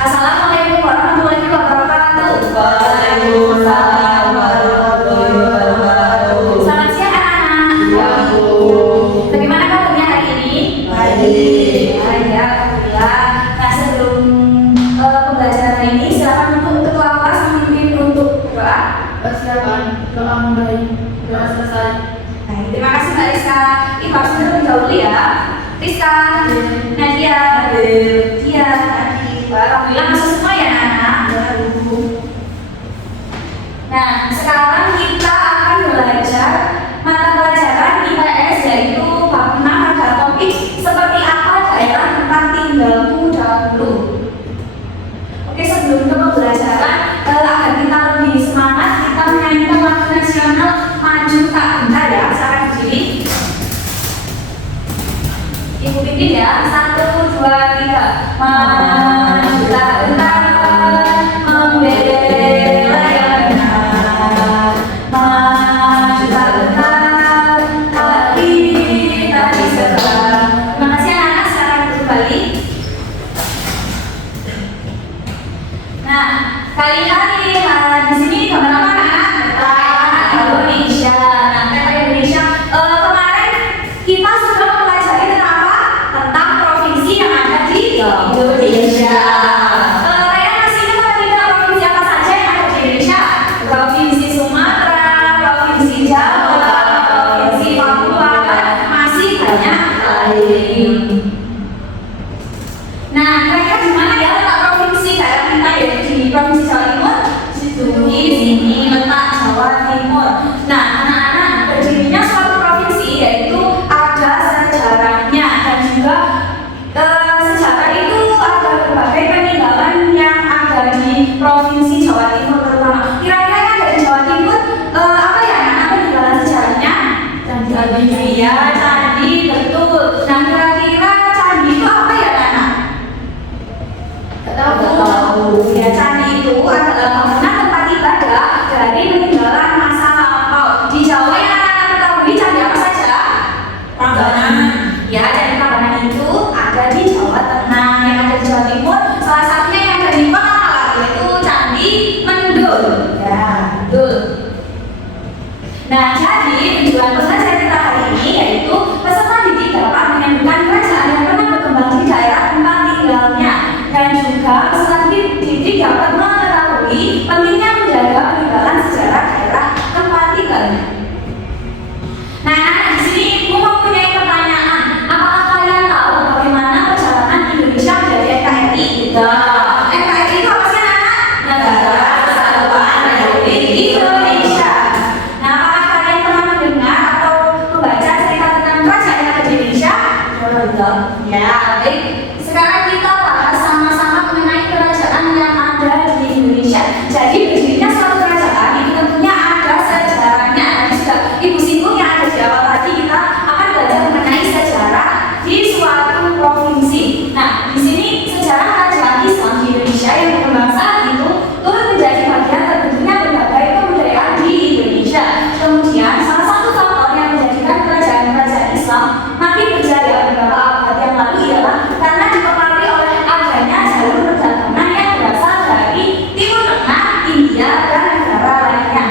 Assalamualaikum warahmatullahi wabarakatuh. Waalaikumsalam warahmatullahi wabarakatuh. Selamat siang anak-anak. Ya, Bu. Bagaimana kabarnya hari ini? Baik. Ya, alhamdulillah. Nah, sebelum pembelajaran hari ini, silakan untuk ketua kelas memimpin untuk doa. Persiapan doa mulai. Doa selesai. Baik, terima kasih Mbak Rizka. Ibu harus terlebih dahulu ya. Rizka, Nadia, Dia, Adi. Alhamdulillah masuk semua ya anak-anak. Nah, sekarang kita akan belajar mata pelajaran IPS yaitu bab 6 pada topik seperti apa daerah tempat tinggalmu dahulu. Oke, sebelum ke pembelajaran, agar kita lebih semangat, kita menyanyikan lagu nasional Maju Tak Gentar ya. Sekarang di sini. Ibu pimpin ya. 1, 2, 3. Maju tak gentar, membela yang benar. Maju tak gentar, hati kita diserang. Terima kasih anak-anak. Sekarang kembali. Nah, kali-kali di sini gambar apa anak? Peta Indonesia. Nah, peta Indonesia kemarin kita sudah mempelajari tentang apa? Tentang provinsi yang ada di Indonesia. Kalian masih ingat tidak provinsi apa saja yang ada di Indonesia? Provinsi Sumatera, Provinsi Jawa, Provinsi Papua, dan masih banyak lain. Nah, kira-kira di mana ya letak provinsi daerah kita yaitu di Provinsi Jawa Timur? Di sini letak Jawa Timur. Nah, anak-anak, berdirinya suatu provinsi yaitu ada sejarahnya dan juga sejarah itu ada berbagai peninggalan yang ada di Provinsi Jawa Timur terutama. Kira-kira yang ada di Jawa Timur apa ya anak-anak peninggalan sejarahnya? Candi. Ya, candi betul. Nah, kira-kira candi itu apa ya anak-anak? Tahu. Ya, candi itu adalah bangunan tempat ibadah dari peninggalan masa lampau. Di Jawa yang anak-anak ketahui candi apa saja? Prambanan. Ya, candi Prambanan itu ada di Jawa Tengah. Yang ada di Jawa Timur, salah satunya yang ada di kota Malang yaitu Candi Mendul. Ya, betul. Nah, jadi tujuan pembelajaran kita hari ini yaitu peserta didik dapat menyembuhkan kerajaan yang pernah berkembang di daerah tempat tinggalnya dan juga peserta didik dapat mengetahui pentingnya menjaga peninggalan sejarah daerah tempat tinggalnya. Nah, anak-anak di sini Ibu mempunyai pertanyaan. Apakah kalian tahu bagaimana perjalanan Indonesia menjadi NKRI? Nah, NKRI itu apa sih anak-anak? Negara Kesatuan Republik Indonesia. Nah, apakah kalian pernah mendengar atau membaca cerita tentang kerajaan yang ada di Indonesia? Ya, baik. Sekarang kita bahas sama-sama mengenai kerajaan yang ada di Indonesia. Jadi berdirinya suatu kerajaan itu tentunya ada sejarahnya. Tadi sudah Ibu singgung yang ada di awal tadi, kita akan belajar mengenai sejarah di suatu provinsi. Nah, di sini sejarah kerajaan Islam di Indonesia yang berkembang saat itu turut menjadi bagian terbentuknya berbagai kebudayaan di Indonesia. Kemudian salah satu faktor yang menjadikan kerajaan-kerajaan Islam makin berjaya beberapa abad yang lalu ialah karena dipengaruhi oleh adanya jalur perdagangan yang berasal dari Timur Tengah, India, dan negara lainnya.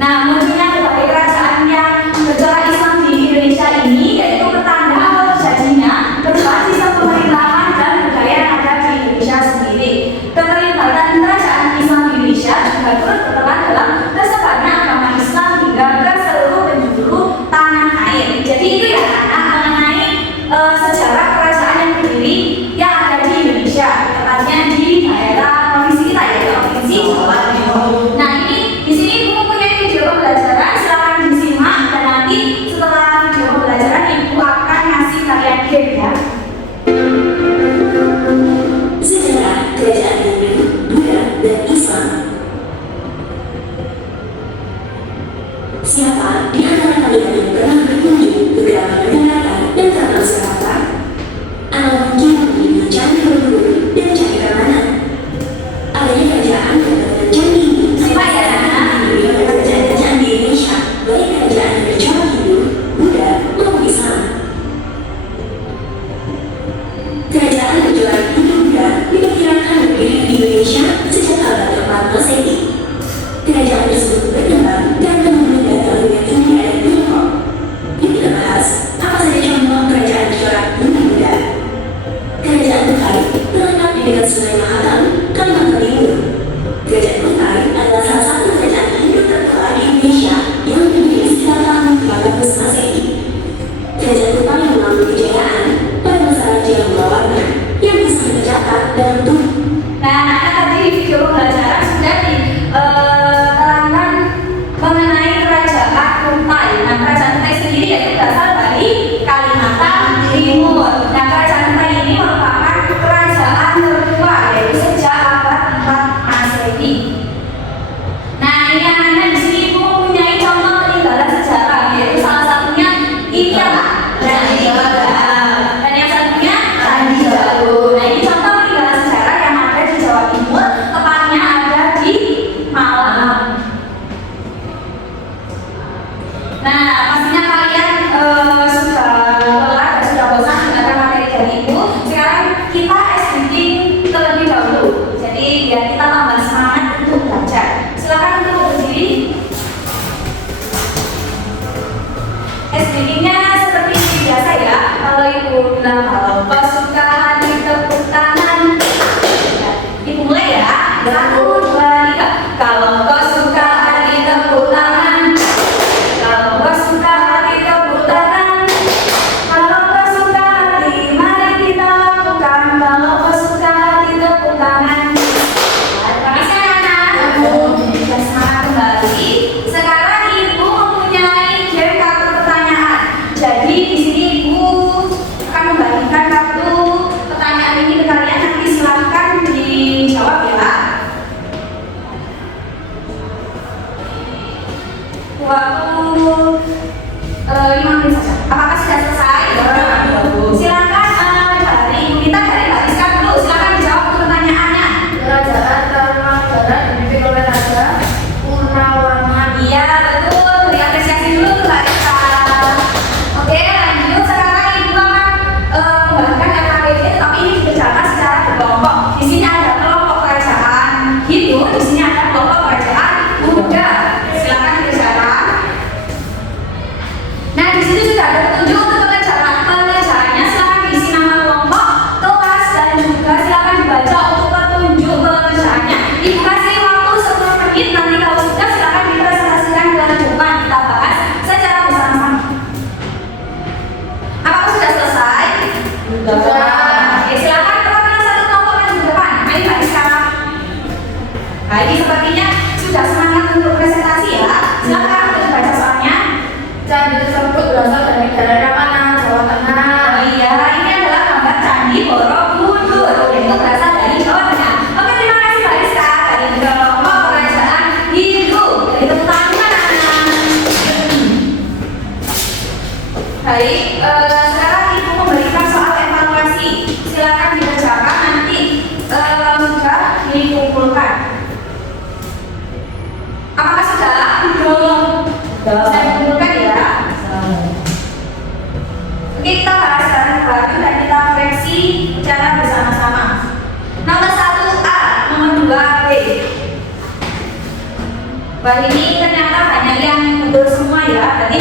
Nah, munculnya berbagai kerajaan yang bercorak Islam di Indonesia ini yaitu pertanda awal terjadinya perubahan sistem pemerintahan dan budaya yang ada di Indonesia sendiri. Keterlibatan kerajaan Islam di Indonesia juga turut berperan dalam tersebarnya agama Islam hingga ke seluruh penjuru tanah air. Jadi itu ya anak mengenai sejarah kerajaan yang berdiri yang ada di Indonesia, tepatnya di daerah provinsi kita yaitu provinsi Jawa Timur. Nah, ini di sini Ibu mempunyai video pembelajaran, silakan disimak dan nanti setelah video pembelajaran Ibu akan ngasih kalian game ya. Sejarah kerajaan Hindu, Buddha, dan Islam. Siapa di antara kalian yang pernah berkunjung ke Geraha Negara dan Taman Serata? Anda mungkin memiliki Kerajaan berjuang untuk Buddha diperkirakan berdiri di Indonesia sejak abad ke-4 Masehi. Kerajaan tersebut berkembang dan kemudian datang dengan India dan Tiongkok. Yuk kita bahas apa saja contoh kerajaan berjuang untuk Buddha. Kerajaan Kutai terletak di dekat Sungai Mahakam, Kalimantan Timur. Kerajaan Kutai adalah salah satu kerajaan Hindu tertua di Indonesia yang berdiri sekitar tahun 400 Masehi. Kerajaan Kutai mengalami kejayaan pada masa Raja Bulawarna yang bisa tercatat dalam tubuh. Nah, tadi di video pembelajaran sudah diterangkan mengenai kerajaan Kutai. Nah, kerajaan Kutai sendiri yaitu berasal dari Kalimantan Timur. Nah, kerajaan Kutai ini merupakan kerajaan tertua yaitu sejak abad 4 Masehi. Nah, ini anak-anak di sini Ibu mempunyai contoh peninggalan sejarah yaitu salah satunya ini apa? Candi Galuh. Dan yang satunya Candi Galuh. Nah, ini contoh peninggalan sejarah yang ada di Jawa Timur, tepatnya ada di Malang. Nah, pastinya kalian sudah lelah dan sudah bosan mendengar materi dari Ibu. Sekarang kita reading terlebih dahulu. Jadi biar kita tambah semangat untuk belajar. Silakan untuk berdiri. Readingnya seperti biasa ya. Kalau Ibu bilang kalau kau suka hati tepuk tangan. Ibu mulai ya. 1, 2, 3. Kalau kau suka hati tepuk tangan. Kalau kau suka hati tepuk tangan. Kalau kau suka hati mari kita lakukan. Kalau kau suka hati tepuk tangan. Bisa anak-anak? Sudah semangat kembali. Sekarang Ibu mempunyai game kartu pertanyaan. Jadi di sini Ibu akan membagikan kartu pertanyaan ini ke kalian. Nanti silahkan dijawab ya. Waktu 5 menit saja. Apakah sudah selesai? Silakan dari Ibu Nita, dari Mbak Rizka dulu. Silakan dijawab untuk pertanyaannya. Kerajaan Tarumanagara dipimpin oleh Raja Purnawarman. Iya betul. Beri apresiasi dulu untuk Mbak Rizka. Oke, lanjut. Sekarang Ibu akan membagikan RKPD, tapi ini dikerjakan secara berkelompok. Di sini ada kelompok kerajaan Hindu, di sini ada kelompok kerajaan Buddha. Silakan dikerjakan. Nah, di sini sudah ada petunjuk untuk pengerjaannya. Silakan diisi nama kelompok, kelas, dan juga silakan dibaca untuk petunjuk pengerjaannya. Ibu kasih waktu 10 menit. Nanti kalau sudah silakan dipresentasikan ke depan. Kita bahas secara bersama-sama. Apakah sudah selesai? Oke, silakan kelompok satu kelompok maju ke depan. Ayo Mbak Rizka. Nah, ini sepertinya sudah semangat untuk presentasi ya. Silakan untuk dibaca soalnya. Candi tersebut berasal dari daerah mana? Jawa Tengah. Oh iya, ini adalah gambar Candi Borobudur, yaitu berasal dari Jawa Tengah. Oke, terima kasih Mbak Rizka dari kelompok kerajaan Hindu. Dari tepuk tangan. Baik, sekarang Ibu memberikan soal evaluasi. Silakan dikerjakan nanti sudah dikumpulkan. Apakah sudah? Saya kumpulkan ya. Oke, kita bahas bareng-bareng dan kita koreksi secara bersama-sama. Nomor 1A, nomor 2B. Wah, ini ternyata banyak yang betul semua ya. Berarti